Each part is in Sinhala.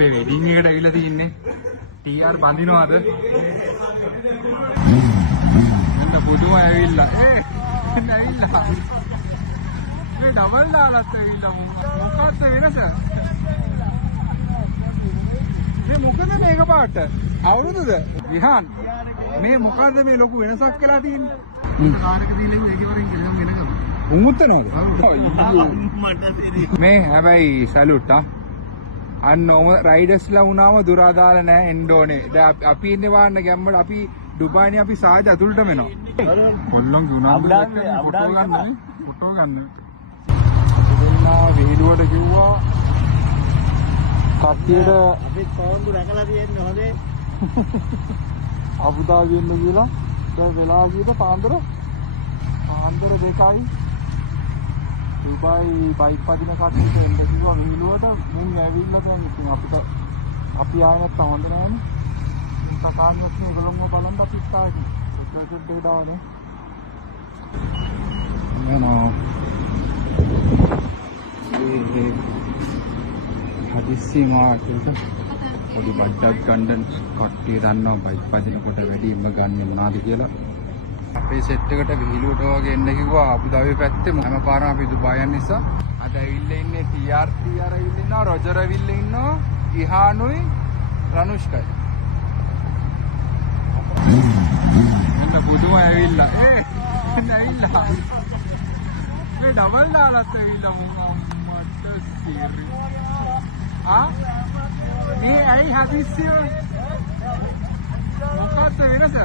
අපේ වෙඩින් එකට ඇවිල්ලා තින්නේ. TR බඳිනවද? එන්න පුදුම ඇවිල්ලා. ඇවිල්ලා. මේ ඩබල් දාලත් ඇවිල්ලා මොකක්ද වෙනස? මේ මොකද මේක පාට? අවුරුදුද? විහාන්. මේ මොකද්ද මේ ලොකු වෙනසක් කියලා තියෙන්නේ? කාරක දීලා මේකේ වරින් කියලා වෙනකම්. උමුත්තනෝද? මේ හැබැයි සැලුට් අන්න ඔම රයිඩර්ස්ලා වුණාම දුරා දාලා නැහැ එන්න ඕනේ. දැන් අපි ඉන්නේ වාන්න ගැම්මඩ අපි ඩුබායිනේ අපි සාජ අතුලටම එනවා. කොල්ලොන් ගුණාම ෆොටෝ ගන්නනේ. ෆොටෝ ගන්න. දෙන්නා විහිළුවට කිව්වා කට්ටියට අපි සෝන්දු රැකලා තියෙන්නේ හොඳේ. අබුදාබියෙන් ගිහලා දැන් වෙලා ගියද පාන්දර 2යි දුබායි බයික් පදින කට්ටියට එන්න කිව්වා විහිළුවට මුන් ඇවිල්ලා දැන් ඉතින් අපිට අපි ආයෙ නැත්තම් හොඳ නෑනේ. සකාන්නස් මේගොල්ලෝම බලන්න අපි ඉස්සාවි. ඒකට දෙඩාවනේ. නෝ. ඒ හදිස්සි මාර්කේට පොඩි බඩක් ගන්න කට්ටිය දන්නවා බයික් පදිනකොට වැඩිම ගන්න මොනවාද කියලා. අපේ සෙට් එකට විහිළුවට වගේ එන්න කිව්වා අබුදාබි පැත්තේ හැම පාරම අපි දුබායි යන නිසා. අද ඇවිල්ලා ඉන්නේ TR ඇවිල්ලා ඉන්නවා රොජර් ඇවිල්ලා ඉන්නවා ඉහානුයි රනුෂ්කයි. එන්න පුදුම ඇවිල්ලා. ඇවිල්ලා. මේ ඩබල් දාලත් ඇවිල්ලා මට සීරි. මේ ඇයි හදිස්සිය? මොකක්ද වෙනස?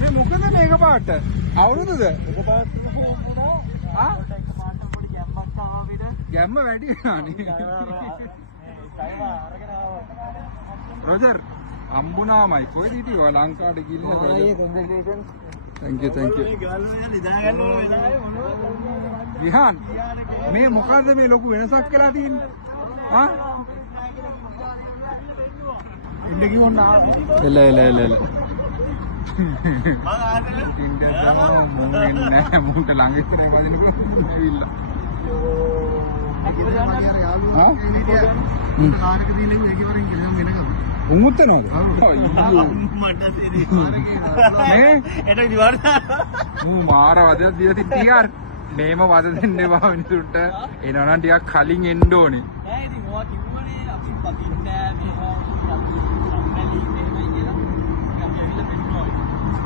මේ මොකද මේක පාට? අවුරුදුද? එක පාට ගැම්ම වැඩි වෙනානේ. රොජර් අම්බුනාමයි කොහෙද හිටියෝ ලංකාවට ගිහිල්ලා කොන්ග්‍රැචුලේෂන්ස්. thank you විහාන් මේ මොකද්ද මේ ලොකු වෙනසක් කියලා තියෙන්නේ? ඉන්න කිව්වොත් එල මුන්ට ළඟ ඉස්සරහ වදිනකො ඇවිල්ලා. කාරක දීලා මේකේ වරින් කියලා වෙනකම්. උමුත්තනෝද? මට සෙරි. මේ එට ඉවර. මාර වදයක් දීලා තිටියාර්. මේම වද දෙන්න එපා මිනිසුන්ට. එනවා නම් ටිකක් කලින් එන්න ඕනි. නෑ ඉතින් මොවා කිව්වනේ අපි පදින්නේ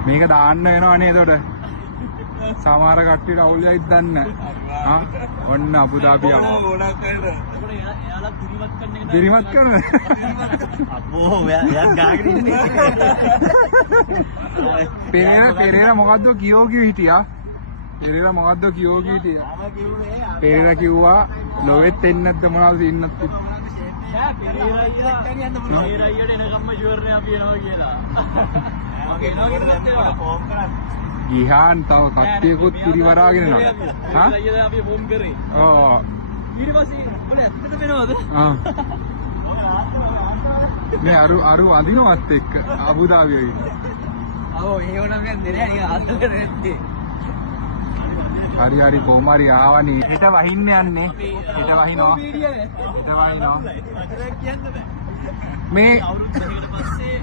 මේක දාන්න වෙනවනේ එතකොට. සමහර කට්ටියට අවුල් වෙයිද දන්නේ නැහැ. ඔන්න අබුදාබිය. දිරිමත් කරන. අපෝ එයා ගාගෙන ඉන්නේ. පෙරේරා මොකද්ද කියෝ හිටියා. පෙරේරා මොකද්ද කියෝ හිටියා. පෙරේරා කිව්වා ලොවෙත් එන්නේ නැද්ද මොනවද ඉන්නත්. පෙරේරා කියලා කියන්නේ යන්න පුළුවන්. පෙරේරා ඊට එනකම්ම ෂුවර්නේ අපි එනවා කියලා. ගිහාන් තව කට්ටියකුත් පිරිවරාගෙන යනවා. අයියලා අපි ෆෝන් කරේ. ඔව්. ඊට පස්සේ ඔල ඇත්තට වෙනවද? මේ අරු අඳිනවත් එක්ක අබුදාබියේ ඉන්නේ. ඔව් ඒව නම් යන්නේ නෑ නිකන් අතට නැත්තේ. හරි කොමාරි ආවනේ. හෙට වහින්න යන්නේ. හෙට වහිනවා. මේ අවුරුදු දෙකකට පස්සේ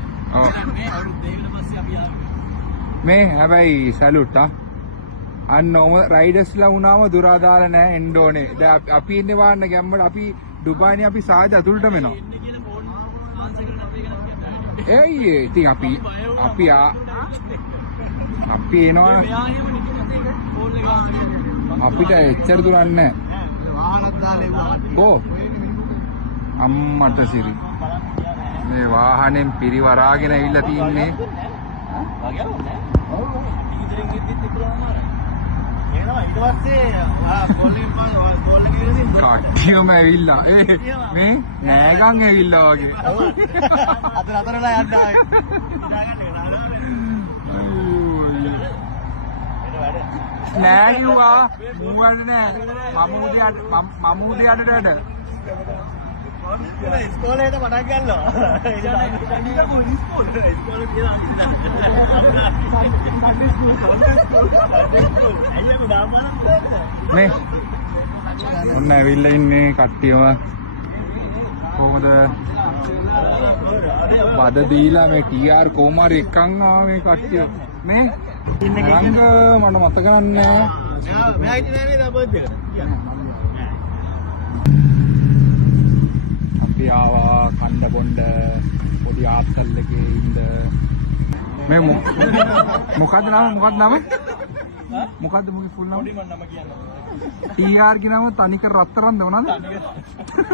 මේ හැබැයි සැලුට් අන්න ඔම රයිඩර්ස්ලා වුණාම දුරා දාලා නැහැ එන්න ඕනේ. දැන් අපි ඉන්නේ වාන්න ගැම්මඩ අපි ඩුබායිනේ අපි සාජ අතුලටම එනවා. ඒයි ඉතින් අපි එනවා අපිට එච්චර දුරක් නැහැ. වාහනක් දාලා එවුවා. ඕ අම්මට සිරි. මේ වාහනෙන් පිරිවරාගෙන ඇවිල්ලා තින්නේ. කට්ටියම ඇවිල්ලා. මේ නෑගන් ඇවිල්ලා වගේ. අතරලා යන්න ආවේ. නෑ කිව්වා. මූවල්ද නෑ. මමූදියට වැඩ. ඉස්කෝලේට පටන් ගන්නවා. මේ ඔන්න ඇවිල්ලා ඉන්නේ කට්ටියම කොහොමද වද දීලා මේ TR කොමාරි එකන් ආව මේ කට්ටිය මේ රංග මට මතක නැහැ මෙයා හිටියේ නෑ බර්ත්ඩේ එකට අපි ආවා කණ්ඩ බොණ්ඩ පොඩි ආත්තල්ලගේ ඉන්න මේ මොකද්ද නම මොකද්ද මුගේ ෆුල් නම TR ගේ නම තනිකර රත්තරන්ද මොනවද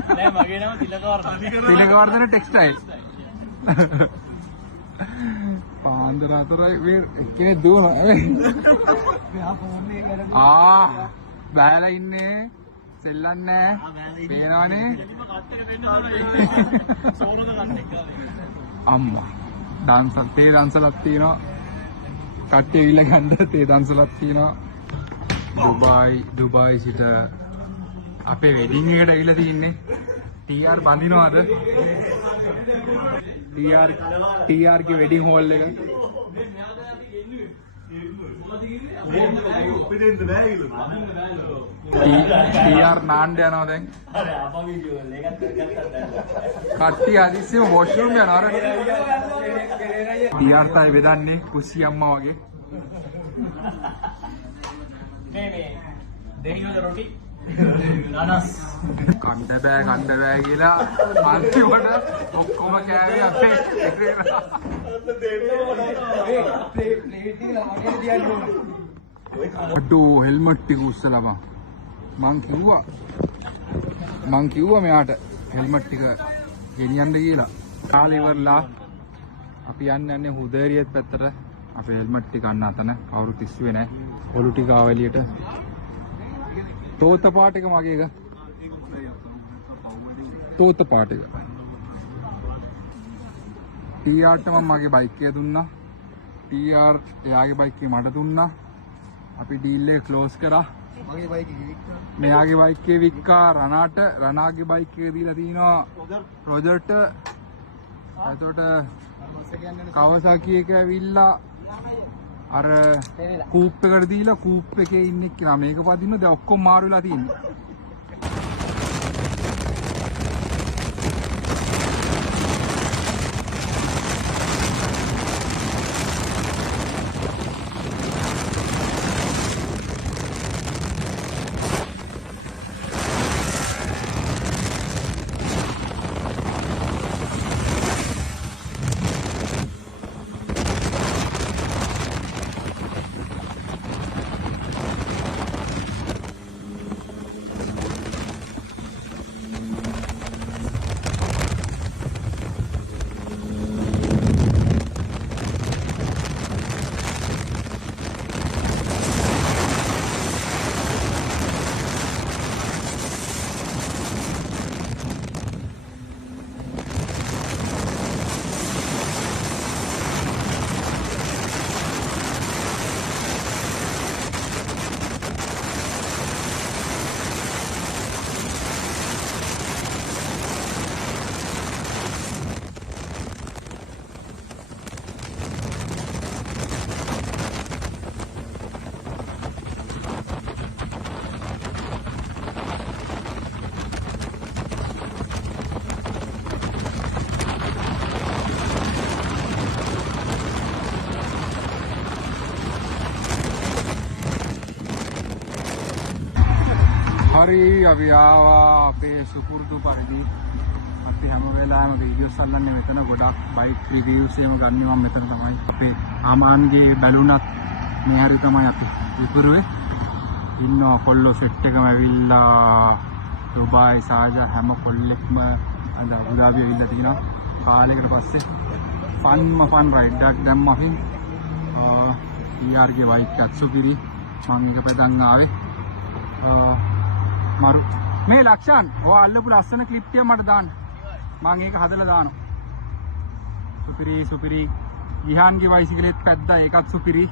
නෑ මගේ නම තිලකවර්ධන ටෙක්ස්ටයිල් පාන්දර අතරයි මේ එක්කෙනෙක් දුවනවා බෑලා ඉන්නේ සෙල්ලන්නේ පේනවනේ අම්මා ඩාන්සර් තේ ඩාන්සර්ලක් තියෙනවා කට්ටිය ඉල්ල ගන්න තේ ඩාන්සර්ලක් තියෙනවා දුබායි සිට අපේ වෙඩින් එකට ඇවිල්ලා තින්නේ TR බඳිනවද TR ගේ වෙඩින් හෝල් එක TR නාන්න යනවා දැන් කට්ටිය අදිස්සියම වොෂ්රූම් යනවා අර TR තමයි බෙදන්නේ කුසි අම්මා වගේ මේ දෙහිවල රොටි කණ්ඩ බෑ කියලා අන්තිමට ඔක්කොම කෑවේ අපේ අඩෝ හෙල්මට් ටික උස්සලා මං කිව්වා මෙයාට හෙල්මට් ටික ගෙනියන්න කියලා කාලේ ඉවරලා අපි යන්නේ හුදේරියත් පැත්තට අපේ හෙල්මට් ටික ගන්න අතන කවුරුත් ඉස්සුවේ නැහැ ඔලු ටික ආව එළියට තෝත පාට එක මගේ එක තෝත පාට එක TRට මම මගේ බයික් එක දුන්නා TR එයාගේ බයික් එක මට දුන්නා අපි ඩීල් එක ක්ලෝස් කරා මගේ බයික් එක මෙයාගේ බයික් එක වික්කා රනාගේ බයික් එක දීලා තිනවා රොජර්ට එතකොට කවසාකි එක ඇවිල්ලා අර කූප් එකට දීලා කූප් එකේ ඉන්න එක්කෙනා මේක පදින්න දැන් ඔක්කොම මාරු වෙලා තියෙන්නේ. හරි අපි ආවා අපේ සුපුරුදු පරිදි අපි හැම වෙලාවෙම වීඩියෝස් අල්ලන්නේ මෙතන ගොඩක් බයික් රිවිව්ස් එහෙම ගන්න මම මෙතන තමයි අපේ ආමාන්ගේ බැලුණත් මේ හරි තමයි අපි විපුරුවේ ඉන්නවා කොල්ලෝ සෙට් එකම ඇවිල්ලා දුබායි සාජා හැම කොල්ලෙක්ම අද අබුදාබි ඇවිල්ලා තිනවා කාලයකට පස්සේ ෆන් රයිඩ් එකක් දැම්මා අපි TR ගේ බයික් එකක් සුපිරි මම එක පෙදන් ආවේ මරු මේ ලක්ෂාන් ඔය අල්ලපු ලස්සන ක්ලිප් ටික මට දාන්න මම ඒක හදලා දානවා සුපිරි විහාන්ගේ බයිසිකලෙත් පැද්දා ඒකත් සුපිරි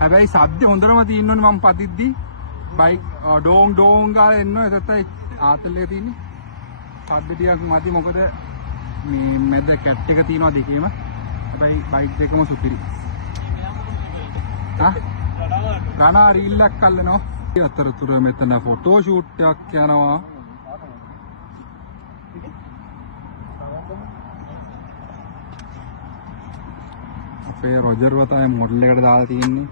හැබැයි සද්ද හොඳටම තියෙන්න ඕනේ මම පදිද්දි බයික් ඩෝං ගාලා එන්න ඕනේ එතත් ආතල්ලේ තියෙන්නේ සද්ද ටිකක් මදි මොකද මේ මැද කැට් එක තියෙනවා දෙකේම හැබැයි බයික් දෙකම සුපිරි ගණා රීල් එකක් අල්ලනවා අතරතුර මෙතන ෆොටෝ ෂූට් එකක් යනවා අපේ රොජර්ව තමයි මොඩල් එකට දාලා තියෙන්නේ.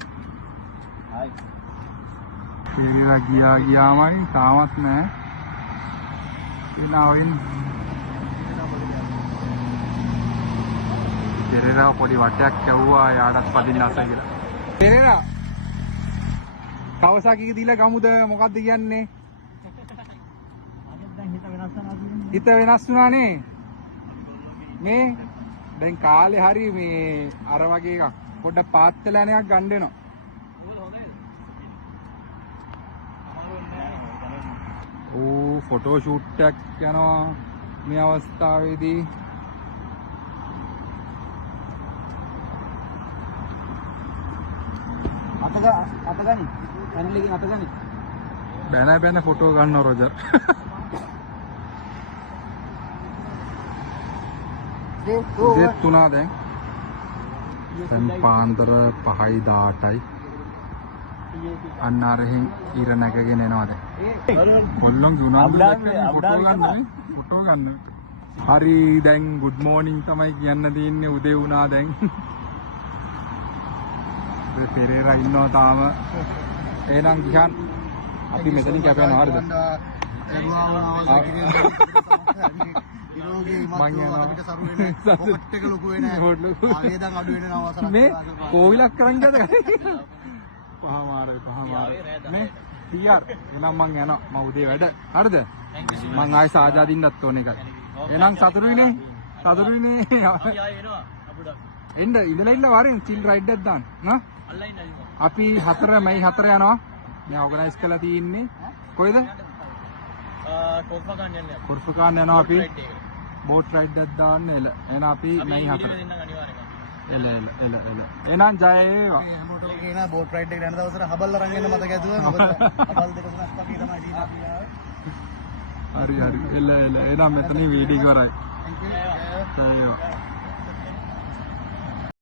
පෙරේරා ගියාමයි තාමත් නෑ. එනවා වෙන්නේ. පෙරේරා පොඩි වටයක් කැවුවා යාඩක් පදින්න අස කියලා. පෙරේරා කවසාකි දීලා ගමුද මොකද්ද කියන්නේ? හිත වෙනස් වුණානේ. මේ දැන් කාලේ හරි මේ අර වගේ එකක් පොඩ්ඩක් පාත් වෙලා යන එකක් ගන්න වෙනවා. ඕ ෆොටෝ ෂූට් එකක් යනවා මේ අවස්ථාවේදී. අතගනි පැනලිගෙන් අතගනි බැන ෆොටෝ ගන්න රොජර්. දෙත් තුනා දැන් පාන්දර 5:18යි. අන්න අරහෙන් ඉර නැගගෙන එනවා දැන්. කොල්ලොන් ෆොටෝ ගන්න. හරි දැන් good morning තමයි කියන්න තියෙන්නේ. උදේ වුණා දැන්. පෙරේරා ඉන්නවා තාම. එහෙනම් ගියන් අපි මෙතනින් කැපෙනවා හරිද? මේ කෝවිලක් කරන් ගියද? පහමාරයි නේ ටිආර්. එහෙනම් මං යනවා. මම උදේ වැඩ. හරිද? මං ආයෙ සාජා දින්නත් ඕන එකයි. එහෙනම් සතුටුයිනේ? සතුටුයිනේ? අපි ආයෙ එනවා අපුඩක්. එන්න ඉඳලා වරෙන් චිල් රයිඩ් එකක් දාන්න. නා? අපි 4 මැයි 4 යනවා. මේ ඕගනයිස් කරලා තියෙන්නේ. කොයිද? කොර්ෆකාන් යනවා අපි. බෝට් රයිඩ් එකක් දාන්න එල. එහෙනම් අපි මැයි 4. එල. එහෙනම් ජය වේවා. හැමෝටම කියනවා බෝට් රයිඩ් එකට යන දවසට හබල් අරන් එන්න මතක ඇතුව. හබල් දෙක තුනක් වගේ තමයි ඩීල් අපි ආවේ. හරි. එල. එහෙනම් මෙතනින් වීඩියෝ කරයි. Thank you.